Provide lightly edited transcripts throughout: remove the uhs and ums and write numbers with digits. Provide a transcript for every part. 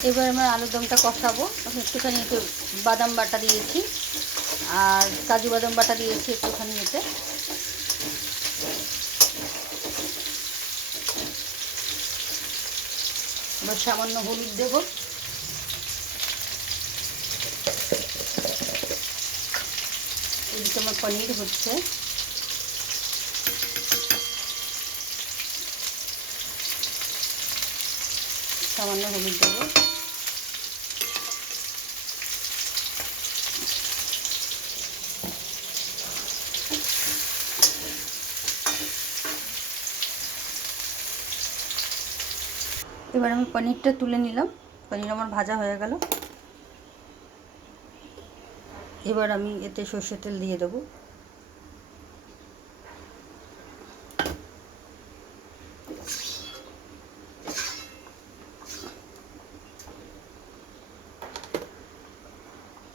এবার আমরা আলুর দমটা কষাবো। আমি একটুখানি এতে বাদাম বাটা দিয়েছি আর কাজু বাদাম বাটা দিয়েছি একটুখানি এতে। এবার সামান্য হলুদ দেব। এদিকে আমার পনির হচ্ছে। সামান্য হলুদ দেবো। এবার আমি পনিরটা তুলে নিলাম। পনির আমার ভাজা হয়ে গেল। এবার আমি এতে সর্ষের তেল দিয়ে দেবো।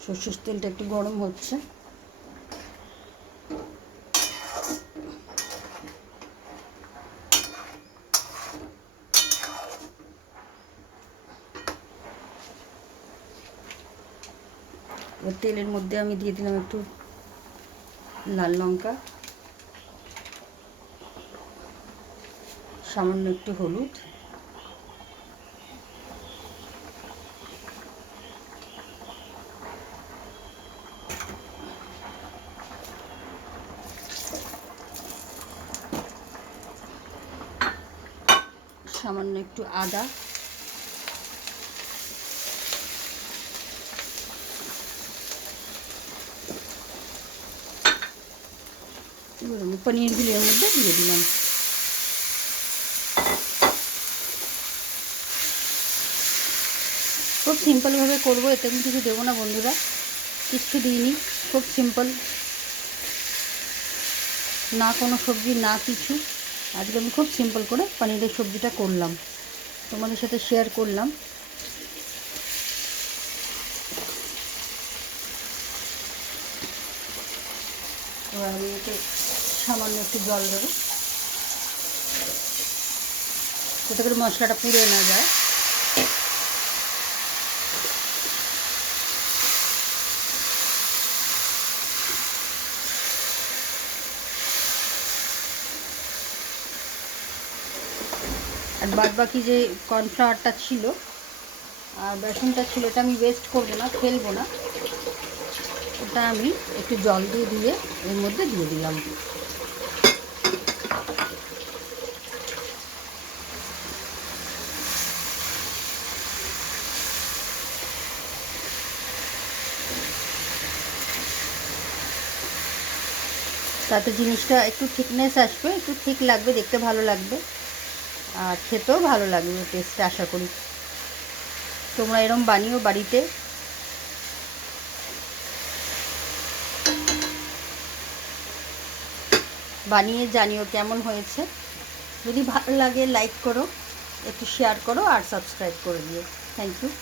সর্ষের তেলটা একটু গরম হচ্ছে। এবার তেলের মধ্যে আমি দিয়ে দিলাম একটু লাল লঙ্কা, সামান্য একটু হলুদ, সামান্য একটু আদা, এবার আমি পনিরগুলো এর মধ্যে দিয়ে দিলাম। খুব সিম্পলভাবে করবো, এতে আমি কিছু দেবো না বন্ধুরা, কিচ্ছু দিইনি, খুব সিম্পল, না কোনো সবজি না কিছু। আজকে আমি খুব সিম্পল করে পনিরের সবজিটা করলাম, তোমাদের সাথে শেয়ার করলাম। এবার আমি এতে সামান্য একটু জল দেবো যাতে করে মশলাটা পুড়ে না যায়। আর বাদ বাকি যে কর্নফ্লাওয়ারটা ছিল আর বেসনটা ছিল এটা আমি ওয়েস্ট করবো না, ফেলবো না, ওটা আমি একটু জল দিয়ে দিয়ে এর মধ্যে দিয়ে দিলাম। তাতে জিনিসটা একটু থিকনেস আসবে, একটু ঠিক লাগবে, দেখতে ভালো লাগবে আর খেতেও ভালো লাগবে টেস্টে, আশা করি। তোমরা এরম বানিও বাড়িতে। বানিয়ে জানিও কেমন হয়েছে। যদি ভালো লাগে লাইক করো, একটু শেয়ার করো আর সাবস্ক্রাইব করে দিও। Thank you.